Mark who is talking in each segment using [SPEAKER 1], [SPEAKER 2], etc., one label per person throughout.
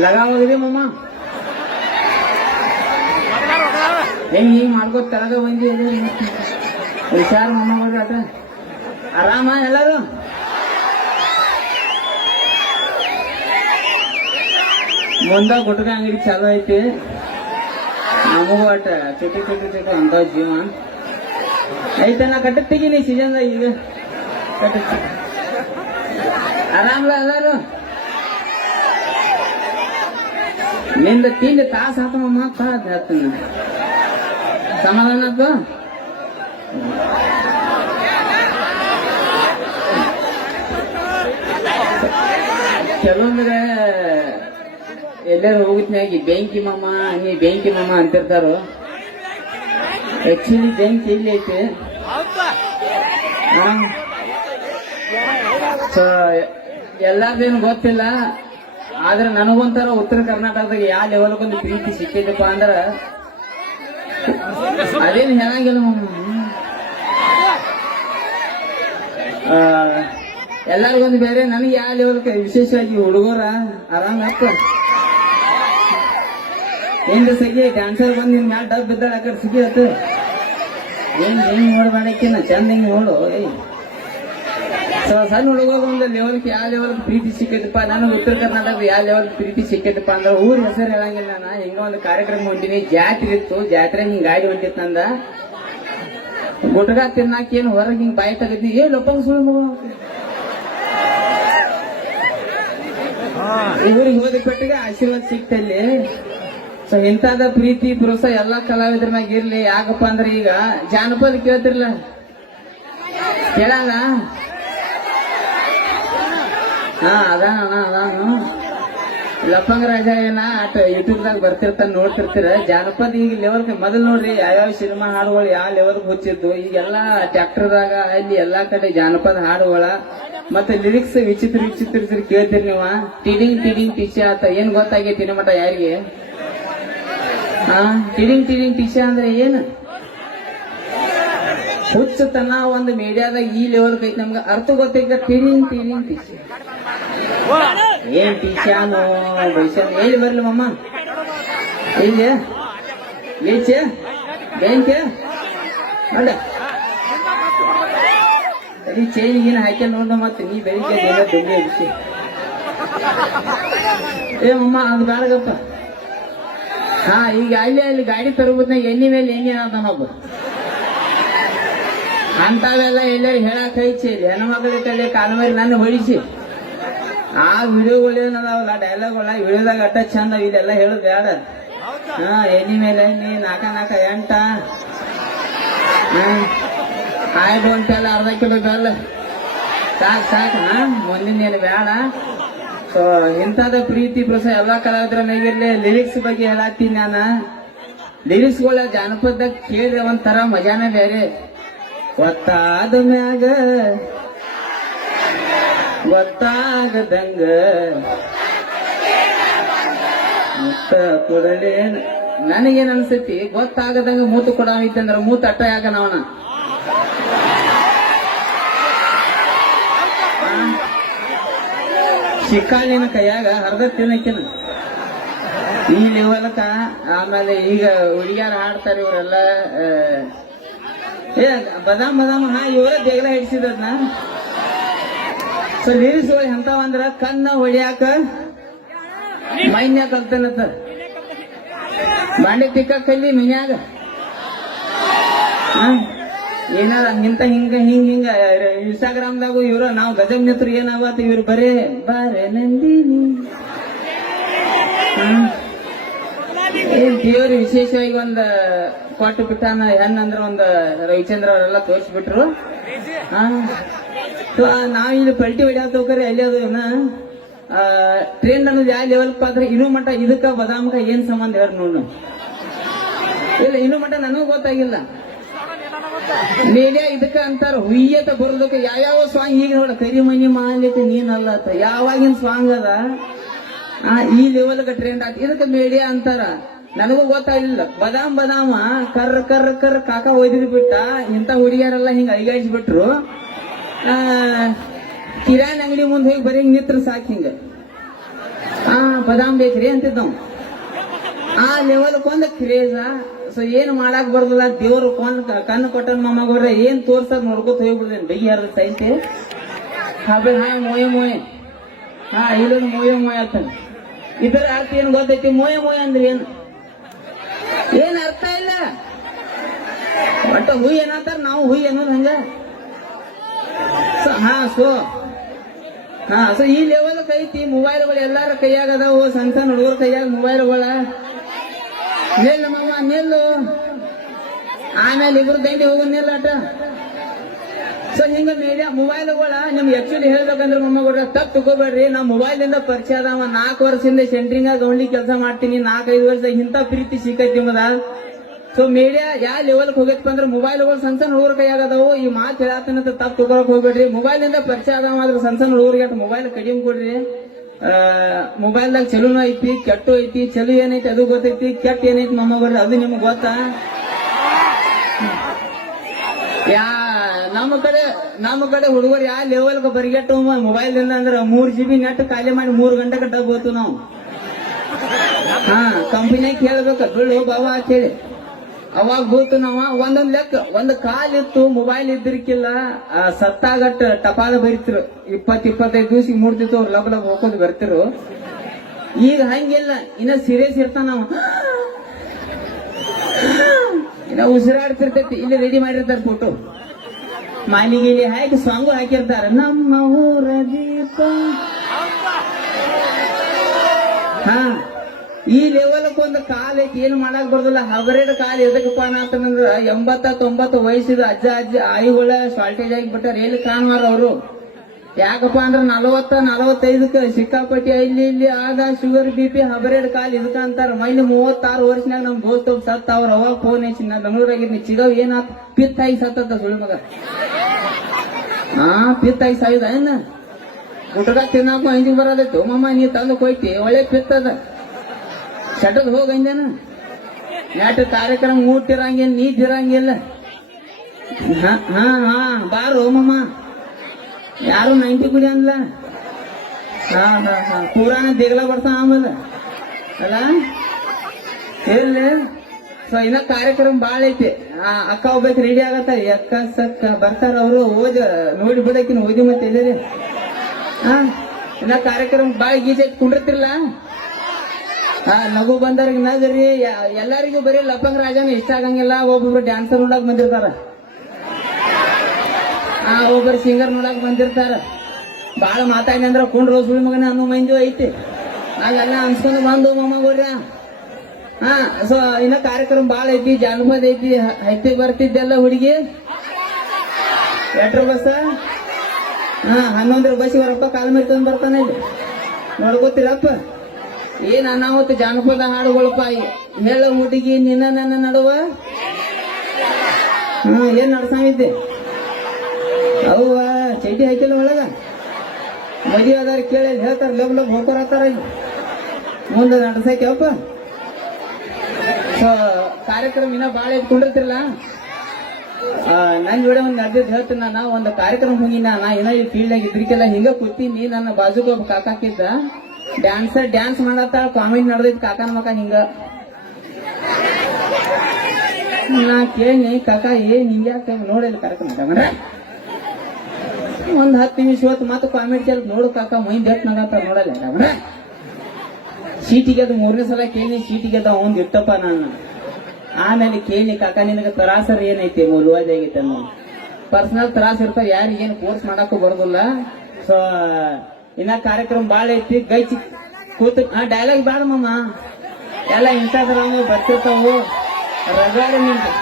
[SPEAKER 1] ಲಗಾವೋಗಿದೆ ಮಮ್ಮ ಹೆಂಗ್ ಹಿಂಗ್ ಮಾಡ್ಕೋ ತಳಗ ಬಂದಿ ಹುಷಾರ್ ಮಮ್ಮ ಬರ್ರಿ ಅದ ಆರಾಮ ಎಲ್ಲಾರು ಮುಂದ ಗುಟ್ಕ ಅಂಗಡಿ ಚಾಲು ಐತಿ ನಮಗೂ ಅಟ ಚಿಟಿ ಚುಟಿ ಚುಟಿ ಅಂತ ಜೀವ ಐತನ ಕಟ್ಟ ತೆಗಿನಿ ಸೀಸನ್ದಾಗ ಈಗ ಕಟ್ಟ ಆರಾಮಲ್ಲ ಎಲ್ಲಾರು ನಿಂದ ತಿಂಡಿ ತಾಸ ಆತ ಮತ್ತ ಹೇಳ್ತೀನಿ ಸಮಾಧಾನ ಕೆಲವೊಂದ್ರೆ ಎಲ್ಲರೂ ಹೋಗುತ್ನಾಗಿ ಬೆಂಕಿ ಮಾಮ ನೀ ಬೆಂಕಿ ಮಾಮ ಅಂತಿರ್ತಾರೋ? ಆಕ್ಚುಲಿ ಬೆಂಕಿ ಇಲ್ಲಿ ಐತೆ. ಸೊ ಎಲ್ಲಾರ್ದೇನು ಗೊತ್ತಿಲ್ಲ. ಆದ್ರೆ ನನಗೊಂಥರ ಉತ್ತರ ಕರ್ನಾಟಕದಾಗ ಯಾವ ಲೆವೆಲ್ಗೊಂದು ಪ್ರೀತಿ ಸಿಕ್ಕಿದಪ್ಪ ಅಂದ್ರ ಅದೇನು ಹೇಳಂಗಿಲ್ಲ ಎಲ್ಲರಿಗೊಂದು ಬೇರೆ, ನನಗೆ ಯಾವ ಲೆವೆಲ್ ವಿಶೇಷವಾಗಿ ಹುಡುಗರ ಆರಾಮಪ್ಪ ಏನ್ರ ಸಗಿ ಡ್ಯಾನ್ಸರ್ ಬಂದು ನಿನ್ ಮ್ಯಾಲ ಡಬ್ ಬಿದ್ದಾಳ ಆ ಕಡೆ ಸಿಗಿ ಆತು ಏನ್ ಹೆಂಗ್ ನೋಡ್ಬೇಡಕ್ಕಿನ ಚಂದ ಹಿಂಗ್ ನೋಡು ಸಣ್ಣ ಹುಡುಗ ಒಂದು ಲೆವೆಲ್ಗೆ ಯಾವ ಲೆವೆಲ್ ಪ್ರೀತಿ ಸಿಕ್ಕೈತಪ್ಪ ನಾನು ಉತ್ತರ ಕರ್ನಾಟಕದ ಯಾವ ಲೆವೆಲ್ ಪ್ರೀತಿ ಸಿಕ್ಕೈತಪ್ಪ ಅಂದ್ರೆ ಊರ್ ಹೆಸರು ಹೇಳಂಗಿಲ್ಲ ನಾನು. ಹಿಂಗ ಒಂದು ಕಾರ್ಯಕ್ರಮ ಹೊಂಟಿನಿ ಜಾತ್ರೆ ಇತ್ತು. ಜಾತ್ರೆ ಹಿಂಗ್ ಗಾಡಿ ಹೊಂಟಿತ್ತು ನಂದ. ಗುಟ್ಗ ತಿನ್ನಾಕ ಏನು ಹೊರಗೆ ಹಿಂಗ್ ಬಾಯಿ ತಗದಿ ಏ ಲೊಪ್ಪಂಗ್ ಸುಳ್ಳು ಮಗು. ಊರಿಗೆ ಹೋದ ಪಟ್ಟಿಗೆ ಆಶೀರ್ವಾದ ಸಿಕ್ತಲ್ಲಿ ಸೊ ಇಂಥದ ಪ್ರೀತಿ ಪ್ರೋತ್ಸಾಹ ಎಲ್ಲಾ ಕಲಾವಿದ್ರ ಮ್ಯಾಗ ಇರ್ಲಿ. ಯಾಕಪ್ಪ ಅಂದ್ರೆ ಈಗ ಜಾನಪದ ಕೇಳ್ತಿರ್ಲ. ಕೇಳಲ್ಲ? ಹಾ, ಅದಾನ ಲಪ್ಪಂಗ ರಾಜ ಏನ ಆಟ ಯೂಟ್ಯೂಬ್ ದಾಗ ಬರ್ತಿರ್ತಾನ ನೋಡ್ತಿರ್ತೀರ? ಜಾನಪದ ಈಗ ಲೆವೆಲ್ ಮೊದಲ್ ನೋಡ್ರಿ ಯಾವ್ಯಾವ ಸಿನಿಮಾ ಹಾಡುಗಳು ಯಾವ ಲೆವೆಲ್ ಹುಚ್ಚಿದ್ದು ಈಗೆಲ್ಲಾ ಟ್ರ್ಯಾಕ್ಟರ್ದಾಗ ಅಲ್ಲಿ ಎಲ್ಲಾ ಕಡೆ ಜಾನಪದ ಹಾಡುಗಳ. ಮತ್ತೆ ಲಿರಿಕ್ಸ್ ವಿಚಿತ್ರ ವಿಚಿತ್ರ ಕೇಳ್ತೀರಿ ನೀವ. ಟಿಡಿಂಗ್ ಟಿಡಿಂಗ್ ಟಿಚೆ ಆತ ಏನ್ ಗೊತ್ತಾಗೈತಿ ಮಟ ಯಾರಿಗೆ? ಹಾ, ಟಿಡಿಂಗ್ ಟಿಡಿಂಗ್ ಟಿಚೆ ಅಂದ್ರೆ ಏನು? ಹುಚ್ಚತನ ಒಂದು ಮೀಡಿಯಾದಾಗ ಈ ಲೆವೆಲ್ ಐತಿ. ನಮ್ಗೆ ಅರ್ಥ ಗೊತ್ತೈತ ಟಿಡಿಂಗ್ ಟಿಡಿಂಗ್ ಟಿಚೆ ಏನ್ ಟೀಚಾನು ಬೈಸನ್ ಎಲ್ಲಿ ಬರ್ಲಿ ಮಮ್ಮ ಇಲ್ಲಿ ಈಚೆ ಬ್ಯಾಂಕ್? ನೋಡ ಚೇಂಜ್ ಚೈನ್ ಗೀನ್ ಹಾಕ್ಯ ನೋಡ ಮತ್ತೆ ನೀ ಬೆಳಿಗ್ಗೆ ಬೆಳ್ಳಿ ಅಡಿಸಿ ಏ ಮಮ್ಮ ಅದು ಬೇಡಗಪ್ಪ ಹಾ, ಈಗ ಅಲ್ಲಿ ಅಲ್ಲಿ ಗಾಡಿ ತರಬಹುದ್ನಾಗ ಎಣ್ಣೆ ಮೇಲೆ ಎಣ್ಣೆ ಅದಾನೊಬ್ಬ ಅಂತಾವೆಲ್ಲ ಎಲ್ಲರೂ ಹೇಳಕ್ ಹೈಚಿ ಹೆಣ್ಮಕ್ಳ ಕಡೆ ಕಾಲಮಾರಿ ನನ್ನ ಹೊಡಿಸಿ. ಆ ವಿಡಿಯೋಗಳು ಏನದಾವಲ್ಲ ಡೈಲಾಗ್ಗಳ ವಿಡಿಯೋದಾಗ ಅಟ್ಟ ಚಂದ ಇದೆಲ್ಲ ಹೇಳುದು ಬೇಡ ಹಾ ಎಣ್ಣಿ ಮೇಲೆ ಎಣ್ಣಿ ನಾಕ ನಾಕ ಎಂಟ. ಹಾಯ್ ಬೋಂಟೆಲ್ಲ ಅರ್ಧ ಕಿಲೋ ಬೆಲ್ಲ ಸಾಕ್ ಸಾಕು ಹಾ ಮುಂದಿನ ಏನು ಬೇಡ ಸೊ ಇಂಥದ ಪ್ರೀತಿ ಪ್ರಸ ಎಲ್ಲಾ ಕಲಾವಿದರ ಮೇಗಿರ್ಲಿ ಲಿರಿಕ್ಸ್ ಬಗ್ಗೆ ಹೇಳತ್ತೀನಿ ನಾನು. ಲಿರಿಕ್ಸ್ಗಳ ಜಾನಪದ ಕೇಳಿದ್ರೆ ಒಂಥರ ಮಜಾನೇ ಬೇರೆ. ಗೊತ್ತಾದ ಮ್ಯಾಗ ಗೊತ್ತಾಗದಂಗ. ಮುತ್ತ ಕೊಡಲೇ ನನಗೇನ್ ಅನ್ಸತಿ? ಗೊತ್ತಾಗದಂಗ ಮೂತು ಕೊಡಾವಿತ್ತು ಅಂದ್ರ ಮೂತ ಅಟ್ಟ ಯಾಕ ನಾವನ ಶಿಕ್ಕಾಲಿನ ಕೈಯಾಗ ಹರ್ದ ತಿನ್ನಕಿನ. ಈ ಲೆವೆಲ್ಕ ಆಮೇಲೆ ಈಗ ಹುಡುಗಿಯಾರ ಹಾಡ್ತಾರೆ ಇವರೆಲ್ಲ ಏ, ಬದಾಮ್ ಬದಾಮ್, ಹಾ, ಇವರ ದೇಗಲ ಹಿಡಿಸಿದ್ರನ್ನ ಸೊ ಲಿರಿಕ್ಸ್ ಎಂತಾವ ಅಂದ್ರ ಕನ್ನ ಹೊಡ್ಯಾಕ ಮೈನ್ಯ ಕಲ್ತನತ್ತ ಬಾಂಡೆ ತಿಕ್ಕ ಕಲ್ಲಿ ಮಿನ್ಯಾಗ? ಏನಾರ ಹಿಂತ ಹಿಂಗ ಹಿಂಗ ಹಿಂಗ. ಇನ್ಸ್ಟಾಗ್ರಾಮ್ದಾಗು ಇವ್ರ, ನಾವು ಗಜಮ್ ಮಿತ್ರ ಏನಾಗತ್ತ ಇವ್ರು ಬರೇ, ಬಾರೆ ನಂದಿನಿ? ಏನ್ ದೇವ್ರು ವಿಶೇಷವಾಗಿ ಒಂದ ಕೊಟ್ಟು ಬಿಟ್ಟಾನ ಹೆಣ್ಣಂದ್ರ ಒಂದ್ ರವಿಚಂದ್ರ ಅವರೆಲ್ಲ ತೋರಿಸ್ಬಿಟ್ರು. ನಾವ್ ಇಲ್ಲಿ ಪಲ್ಟಿ ಹೊಡ್ಯಾಕ ಹೋಗ್ರಿ ಅಲ್ಲಿ ಅದು ಟ್ರೈನ್ ಅನ್ನೋದು ಯಾವ ಲೆವೆಲ್ ಪಾತ್ರ? ಇನ್ನು ಮಟ್ಟ ಇದಕ್ಕ ಬದಾಮಕ ಏನ್ ಸಂಬಂಧ ಹೇಳ ನೋಡು. ಇಲ್ಲ, ಇನ್ನು ಮಟ್ಟ ನನಗೂ ಗೊತ್ತಾಗಿಲ್ಲ. ಮೀಡಿಯಾ ಇದಕ್ಕ ಅಂತಾರ, ಹುಯ್ಯತ ಬರೋದಕ್ಕೆ ಯಾವ್ಯಾವ ಸಾಂಗ್ ಈಗ ನೋಡ, ಕರಿಮನಿ ಮಾಲಿಕ ನೀನಲ್ಲ ಯಾವಾಗಿನ ಸಾಂಗ್ ಅದ? ಈ ಲೆವೆಲ್ಗೆ ಟ್ರೆಂಡ್ ಆಯ್ತು. ಇದಕ್ಕೆ ಮೀಡಿಯಾ ಅಂತಾರ. ನನಗೂ ಗೊತ್ತಾಗಿಲ್ಲ ಬದಾಮ್ ಬದಾಮ ಕರ್ ಕರ್ ಕರ್ ಕಾಕ ಒಯ್ದಿದ್ ಬಿಟ್ಟ. ಇಂತ ಹುಡುಗಿಯರೆಲ್ಲ ಹಿಂಗ ಅಳಿಗಾಯಿಸ್ಬಿಟ್ರು ಆ, ಕಿರಾಣಿ ಅಂಗಡಿ ಮುಂದೆ ಹೋಗಿ ಬರೀ ನಿತ್ರ ಸಾಕು ಹಿಂಗ. ಆ, ಬದಾಮ್ ಬೇಕ್ರಿ ಅಂತಿದ್ದ. ಆ ಲೆವೆಲ್ ಕೊಂದ ಕ್ರೇಜ ಸೊ ಏನ್ ಮಾಡಾಕ್ ಬರ್ದಲ್ಲ. ದೇವ್ರು ಕೊಂದ್ ಕಣ್ಣು ಕೊಟ್ಟನ್ ಮಮ್ಮಗವ್ರೆ ಏನ್ ತೋರ್ಸಕ್ ನೋಡ್ಕೊತ ಹೋಗ್ಬಿಡ್ದೇನ್ ಬೈ ಯಾರ ಸೈತೆ. ಹಾಬೆ ಹಾ ಮೋಯ, ಮೊಯ. ಹಾ ಇಲ್ಲ ಮೋಯ ಮೋಯ ಅಂತಾನೆ. ಇದರ ಅರ್ಥ ಏನ್ ಗೊತ್ತೈತಿ? ಮೋಯ ಮೋಯ ಅಂದ್ರೆ ಏನು? ಏನ್ ಅರ್ಥ ಇಲ್ಲ? ಒಟ್ಟ ಹುಯ್ ಏನಂತಾರ? ನಾವು ಹುಯ್ ಅನ್ನೋದು ಹಂಗ? ಹಾ, ಸೊ. ಹಾ, ಸೊ ಈ ಲೆವೆಲ್ ಐತಿ. ಮೊಬೈಲ್ಗಳು ಎಲ್ಲಾರ ಕೈಯಾಗ ಅದಾವು. ಸಣ್ಣ ಸಣ್ಣ ಹುಡುಗರ ಕೈಯಾಗ ಮೊಬೈಲ್ಗಳ ನಿಲ್ಲು ಮಮ್ಮ ನಿಲ್ಲು ಆಮೇಲೆ ಇಬ್ರು ದಂಡಿ ಹೋಗೋ ನಿಲ್ಲ ಅಟ ಸೊ ಹಿಂಗ ಮೀಡಿಯಾ ಮೊಬೈಲ್ಗಳ ನಿಮ್ಗೆ ಆಕ್ಚುಲಿ ಹೇಳ್ಬೇಕಂದ್ರೆ ಮೊಮ್ಮಗಳ, ತಪ್ಪು ತಗೋಬೇಡ್ರಿ ನಾ ಮೊಬೈಲ್ ಪರಿಚಯ ಅದಾವ. ನಾಲ್ಕು ವರ್ಷದಿಂದ ಸೆಂಟ್ರಿಂಗ್ ಗೌಂಡಿ ಕೆಲಸ ಮಾಡ್ತೀನಿ. ನಾಲ್ಕೈದು ವರ್ಷ ಇಂಥ ಪ್ರೀತಿ ಸಿಕ್ಕೈತಿ ಮದ ಸೊ ಮೀಡಿಯಾ ಯಾವ ಲೆವೆಲ್ ಹೋಗೈತಪ್ಪ ಅಂದ್ರೆ ಮೊಬೈಲ್ಗಳು ಸಣ್ಣ ಸಣ್ಣ ಹುಡುಗರ ಕೈಯಾಗ ಅದಾವು. ಈ ಮಾತು ಹೇಳತ್ತಂತ ತಪ್ಪು ತಗೋಕ್ ಹೋಗ್ಬೇಡ್ರಿ. ಮೊಬೈಲ್ ಪರಿಚಯ ಅದಾವ ಆದ್ರೆ ಸಣ್ಣ ಸಣ್ಣ ಹುಡುಗರಿಗೆ ಮೊಬೈಲ್ ಕಡಿಮೆ ಕೊಡ್ರಿ. ಮೊಬೈಲ್ದಾಗ ಚಲೋನು ಐತಿ, ಕೆಟ್ಟು ಐತಿ, ಚಲೋ ಏನೈತಿ ಅದು ಗೊತ್ತೈತಿ, ಕೆಟ್ಟ ಏನೈತಿ ಮೊಮ್ಮಗಳ್ರಿ ಅದು ನಿಮ್ಗೆ ಗೊತ್ತಾ? ಯಾ ನಮ್ಮ ಕಡೆ ನಮ್ಮ ಕಡೆ ಹುಡುಗರು ಯಾವ ಲೆವೆಲ್ ಬರಿಗೆಟ್ಟು ಮೊಬೈಲ್ ಇಲ್ಲ ಅಂದ್ರೆ ಮೂರ್ ಜಿ ಬಿ ನೆಟ್ ಖಾಲಿ ಮಾಡಿ ಮೂರ್ ಗಂಟೆ ಡಬ್ ನಾವು. ಹಾ ಕಂಪನಿಯಾಗ ಕೇಳ್ಬೇಕು. ಬೀಳು ಬಾಬಾ ಅಂತ ಹೇಳಿ. ಅವಾಗ ಹೋತು ನಾವ. ಒಂದೊಂದ್ ಲೆಕ್ಕ. ಒಂದ್ ಕಾಲ್ ಇತ್ತು ಮೊಬೈಲ್ ಇದ್ದಿರ್ಕಿಲ್ಲ. ಸತ್ತಾಗಟ್ಟ ಟಪಾಲ ಬರಿತಿರು. ಇಪ್ಪತ್ ಇಪ್ಪತ್ತೈದು ದಿವ್ಸ ಮೂರ್ತಿತ್ತು ಅವ್ರು ಲಬ್ ಲಬ್ ಹೋಗೋದು ಬರ್ತಿರು. ಈಗ ಹಂಗಿಲ್ಲ. ಇನ್ನ ಸೀರಿಯಸ್ ಇರ್ತಾನ ನಾವು. ಇನ್ನ ಉಸಿರಾಡ್ತಿರ್ತೈತಿ. ಇಲ್ಲಿ ರೆಡಿ ಮಾಡಿರ್ತಾರೆ ಫೋಟೋ ಮಾಲಿಗಿಲಿ ಹಾಕಿ ಸಾಂಗು ಹಾಕಿರ್ತಾರೆ? ನಮ್ಮ ಊರ ದೀಪ ಹಾ, ಈ ಲೆವೆಲ್ಕ್ ಒಂದು ಕಾಲ್ ಐತಿ ಏನ್ ಮಾಡಕ್ ಬರ್ದಿಲ್ಲ. ಹಬರೇಡ್ ಕಾಲ್ ಎದಕ್ಕಪ್ಪ ಅಂತಂದ್ರ ಎಂಬತ್ತ ತೊಂಬತ್ತು ವಯಸ್ಸಿದ ಅಜ್ಜ, ಅಜ್ಜಿ, ಆಯಿಗಳ ಶಾರ್ಟೇಜ್ ಆಗಿ ಬಿಟ್ಟಾರೆ ಎಲ್ಲಿ ಕಾಣ್ವಾರ ಅವರು? ಯಾಕಪ್ಪ ಅಂದ್ರೆ ನಲವತ್ತ ನಲವತ್ತೈದಕ್ಕ ಸಿಕ್ಕಾಪಟ್ಟಿ ಇಲ್ಲಿ ಇಲ್ಲಿ ಆಗ ಶುಗರ್ ಬಿ ಪಿ ಹಬರೇಡ್ ಕಾಲ್ ಇದಕ್ಕ ಅಂತಾರ. ಮೈಲಿ ಮೂವತ್ತಾರು ವರ್ಷನಾಗ ನಮ್ ದೋಸ್ತ ಸತ್ತ ಅವ್ರ. ಅವಾಗ ಫೋನ್ ಹಚ್ಚಿ, ನಾ ಬೆಂಗಳೂರಾಗಿದ್ನಿ ಚಿಗವ್ ಏನಾತ್ ಪಿತ್ತಾಗಿ ಸತ್ತತ್ತ ಸುಳಿ ಮಗ ಹಾ ಪಿತ್ತಾಗಿ ಸಾಯ್ದ ಏನ? ಊಟದಾಗ ತಿನ್ನಾಕ ಅಂಜಿಗೆ ಬರೋದೈತು. ಮಮ್ಮ, ನೀ ತಂದು ಕೊಯ್ತಿ ಒಳ್ಳೆ ಪಿತ್ತದ ಶಟದ್ ಹೋಗ ಅಂದೇನ ನೆಟ್ ಕಾರ್ಯಕ್ರಮ ಊಟಿರಂಗಿಲ್ಲ ನೀತಿರಂಗಿಲ್ಲ ಹಾ ಹಾ ಹಾ, ಬಾರು ಮಮ್ಮ. ಯಾರು ನೈಂಟಿ ಕುಡಿ ಅಂದ್ಲ? ಹಾ ಹಾ ಪೂರಾನ ದಿಗ್ಲ ಬರ್ತಾ ಆಮೇಲೆ. ಅಲ್ಲ? ಎಲ್ಲಿ ಸೊ ಇನ್ನ ಕಾರ್ಯಕ್ರಮ ಬಾಳ ಐತಿ. ಅಕ್ಕ ಒಬ್ಬಾಕಿ ರೆಡಿ ಆಗತ್ತ ಅಕ್ಕ ಸಕ್ಕ, ಬರ್ತಾರ ಅವರು. ಓದ, ನೋಡಿ ಬಿಡಕಿನ, ಓದಿ ಮತ್ತೆ ಇದ್ದೀರಿ ಹಾ, ಇನ್ನ ಕಾರ್ಯಕ್ರಮ ಬಾಳ ಗೀಜ್ ಐತಿ. ಹಾ, ನಗು ಬಂದವ್ರಿಗೆ ನಗರಿ ಎಲ್ಲರಿಗೂ ಬರೀ ಲಪಂಗ್ ರಾಜನ ಇಷ್ಟ ಆಗಂಗಿಲ್ಲ. ಒಬ್ಬೊಬ್ರು ಡ್ಯಾನ್ಸರ್ ನೋಡಕ್ ಬಂದಿರ್ತಾರ. ಆ ಒಬ್ಬರು ಸಿಂಗರ್ ನೋಡಕ್ ಬಂದಿರ್ತಾರ. ಬಾಳ ಮಾತಾಡಿ ಅಂದ್ರ ಕುಂಡ್ರು ಸುಳಿ ಮಗನ ಅನ್ನೋ ಮೈಂಜು ಐತಿ. ಹಾಗೆಲ್ಲ ಅನ್ಸ್ಕೊಂಡು ಬಂದು ಮೊಮ್ಮಗೋರ್ಯ ಹಾ, ಸೊ ಇನ್ನ ಕಾರ್ಯಕ್ರಮ ಬಾಳ ಐತಿ, ಜಾನಪದ ಐತಿ ಐತಿ ಬರ್ತಿದ್ದೆಲ್ಲ ಹುಡುಗಿ. ಎಟ್ರ ಬಸ್? ಹಾ, ಹನ್ನೊಂದರ ಬಸ್ ಬರಪ್ಪ ಕಾಲ್ ಮೇಲೆ ತಂದು ಬರ್ತಾನೆ ಇಲ್ಲಿ. ನೋಡ್ಕೋತೀರಪ್ಪ ಏನ್ ಅನಾಹುತ ಜಾನಪದ ಹಾಡುಗಳಪ್ಪ ಹೇಳ ಹುಡುಗಿ ನಿನ್ನ ನನ್ನ ನಡುವ? ಹ್ಮ್ ಏನ್ ನಡ್ಸಂಗಿದ್ದೆ? ಅವ್ವ ಚೈಟಿ ಹಾಕಿಲ್ಲ ಒಳಗ? ಮದುವೆ ಅದಾರ ಕೇಳಿ ಹೇಳ್ತಾರ ಲಬ್ ಲಬ್ ಹೋಗ್ತಾರ ಇಲ್ಲಿ ಮುಂದೆ ನಡೆಸಕ್ಕೆಪ್ಪ ಸೊ, ಕಾರ್ಯಕ್ರಮ ಇನ್ನ ಬಾಳ ಇಟ್ಕೊಂಡಿರ್ತಿರಲ್ಲ ನನ್ ಜೋಡೆ ಒಂದು ನಡೆದಿದ್ದು ಹೇಳ್ತೀನಿ ನಾನು, ಒಂದು ಕಾರ್ಯಕ್ರಮ ಹೋಗಿನ ನಾ ಏನೋ ಈ ಫೀಲ್ಡ್ ಆಗಿ ಇದ್ರಿಕೆಲ್ಲ ಹಿಂಗ ಕೂತೀನಿ, ನನ್ನ ಬಾಜುಗೆ ಒಬ್ಬ ಕಾಕಾಕಿದ್ದ ಡ್ಯಾನ್ಸರ್ ಡ್ಯಾನ್ಸ್ ಮಾಡತ್ತ ಕಾಮಿಡಿ ನಡೆದಿದ್ ಕಾಕನ ಮಕ ಹಿಂಗ. ನಾ ಕೇಳಿ ಕಾಕ, ಏನ್ ಹಿಂಗ್ಯಾಕ ನೋಡಿಲ್ಲ ಕಾರ್ಯಕ್ರಮ ಒಂದ್ ಹತ್ತು ನಿಮಿಷ ಹೊತ್ತು ಮತ್ತೆ ಕಾಮಿಡಿ ಚಲ್ ನೋಡು ಕಾಕ ಮೈಂಡ್ ಬೆಟ್ ನಗತ್ತ ನೋಡಲ್ಲ ಸೀಟಿಗೆ ಅದು ಮೂರನೇ ಸಲ ಕೇಳಿ, ಸೀಟಿಗೆ ಅದ ಒಂದ್ ಇಟ್ಟಪ್ಪ ನಾನು. ಆಮೇಲೆ ಕೇಳಿ, ಕಾಕ, ನಿನಗೆ ತರಾಸರ್ ಏನೈತಿ ಮೂಲವಾದ ಆಗೈತೆ ಪರ್ಸನಲ್ ತ್ರಾಸ ಇರ್ತಾವ ಯಾರಿಗೇನು ಕೋರ್ಸ್ ಮಾಡಕ್ಕೂ ಬರೋದಿಲ್ಲ. ಸೊ ಇನ್ನ ಕಾರ್ಯಕ್ರಮ ಬಾಳ ಐತಿ. ಗೈಚಿ ಕೂತು ಆ ಡೈಲಾಗ್ ಬೇಡ ಮಮ್ಮ ಎಲ್ಲ ಇನ್ಸ್ಟಾಗ್ರಾಮ್ ಬರ್ತಿರ್ತಾವು. ರಜಾರ ನಿಂತು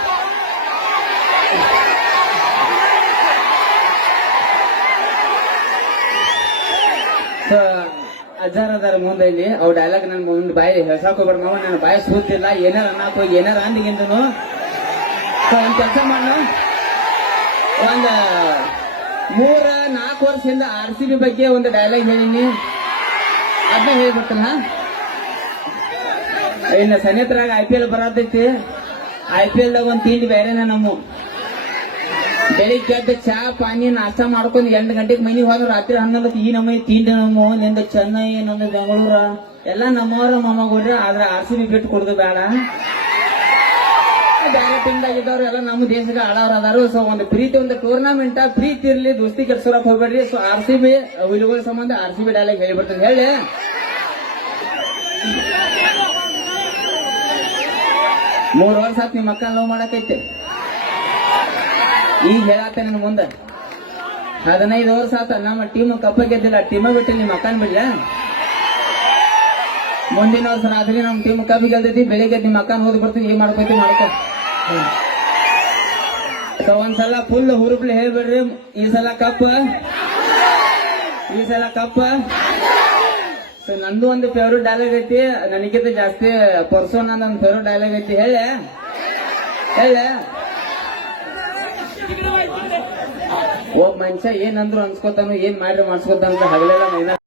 [SPEAKER 1] ಸೊ ಅಜ್ಜಾರ ಅದಾರ ಮುಂದೆ ಇಲ್ಲಿ ಅವ್ ಡೈಲಾಗ್ ನನ್ ಮುಂದ್ ಬಾಯಿ ಹೆಸಕ್ ಹೋಗ್ಬೇಡ ಮಾವ ನನ್ನ ಬಾಯಿ ಸೂತಿಲ್ಲ, ಏನಾರ ಅನ್ನಕ್ ಹೋಗಿ, ಏನಾರ ಅಂದಿಗಿಂದನು. ಒಂದ್ ಕೆಲಸ ಮಾಡ ಒಂದ್ ಮೂರ, ನಾಲ್ಕು ವರ್ಷದಿಂದ ಆರ್ ಸಿ ಬಿ ಬಗ್ಗೆ ಒಂದು ಡೈಲಾಗ್ ಹೇಳಿನಿ. ಅದನ್ನ ಹೇಳ್ಬಿಟ್ಟಲ್ಲ? ಇನ್ನ ಸನೇತ್ರಾಗ ಐ ಪಿ ಎಲ್ ಬರತೈತಿ. ಐ ಪಿ ಎಲ್ ದಾಗ ಒಂದ್ ತಿಂಡಿ ಬೇರೆನ ನಮ್ಮ. ಬೆಳಿಗ್ಗೆ ಎದ್ದು ಚಾ ಪಾನಿ ನಾಷ್ಟ ಮಾಡ್ಕೊಂಡು ಎಂಟು ಗಂಟೆಗೆ ಮನೆಗೆ ಹೋದ್ರೆ ರಾತ್ರಿ ಹನ್ನೊಂದಕ್ಕೆ ಈ ನಮ್ಮ ತಿಂಡಿ ನಮ್ಮ ನಿಂದ ಚೆನ್ನೈ ನಂದು ಬೆಂಗಳೂರ, ಎಲ್ಲ ನಮ್ಮವರ ಮೊಮ್ಮಗಳ್ರಿ ಆದ್ರೆ ಆರ್ ಸಿ ಬಿ ಬಿಟ್ಟು ಕೊಡುದು ಬೇಡ ಬೇರೆ ಟೀಮ್ದಾಗಿದ್ದವ್ರು ಎಲ್ಲ ನಮ್ಮ ದೇಶಕ್ಕೆ ಆಡೋರು ಅದಾರು. ಸೊ ಒಂದು ಪ್ರೀತಿ, ಒಂದು ಟೂರ್ನಮೆಂಟ್ ಪ್ರೀತಿ ಇರ್ಲಿ, ದೋಸ್ತಿ ಕೆಡ್ಸೋರಕ್ ಹೋಗ್ಬೇಡ್ರಿ. ಸೊ ಆರ್ ಸಿ ಬಿ ಹುಲಿಗಳ ಸಂಬಂಧ ಆರ್ ಸಿ ಬಿ ಡೈಲಾಗ್ ಬರ್ತದೆ ಹೇಳಿ. ಮೂರು ವರ್ಷ ಆತ್ ನಿಮ್ಮ ಅಕ್ಕ ಲವ್ ಮಾಡಕೈತೆ. ಈಗ ಹೇಳತ್ತೆ ನನ್ನ ಮುಂದೆ. ಹದಿನೈದು ವರ್ಷ ಆತ, ನಮ್ಮ ಟೀಮ್ ಕಪ್ಪ ಗೆದ್ದಿಲ್ಲ. ಟೀಮ ಬಿಟ್ಟು ನಿಮ್ಮ ಅಕ್ಕನ ಬಿಡ್ಲ? ಮುಂದಿನ ವರ್ಷ ರಾತ್ರಿ ನಮ್ಮ ಟೀಮ್ ಕಪ್ ಗೆಲ್ದೈತಿ ಬೆಳಿಗ್ಗೆ ನಿಮ್ಮ ಅಕ್ಕನ ಹೋದ್ ಬರ್ತೀನಿ ಏನ್ ಮಾಡ್ಕೊತಿ ಮಾಡ್ಕ ಸೊ ಒಂದ್ಸಲ ಫುಲ್ ಹುರುಪ್ಲಿ ಹೇಳ್ಬಿಡ್ರಿ, ಈ ಸಲ ಕಪ್ಪ? ಈ ಸಲ ಕಪ್ಪ? ಸೊ ನಂದು ಒಂದು ಫೇವ್ರೇಟ್ ಡೈಲಾಗ್ ಐತಿ, ನನಗಿಂತ ಜಾಸ್ತಿ ಪರ್ಸೋನ್ ನನ್ನ ಫೇವ್ರೇಟ್ ಡೈಲಾಗ್ ಐತಿ, ಹೇಳ? ಹೇಳ? ಒಬ್ಬ ಮನುಷ್ಯ ಏನಂದ್ರು ಅನ್ಸ್ಕೊತಾನು ಏನ್ ಮಾಡ್ರಿ ಮಾಡ್ಸ್ಕೊತಾನ ಹಗಲೆಲ್ಲ ಮೈನ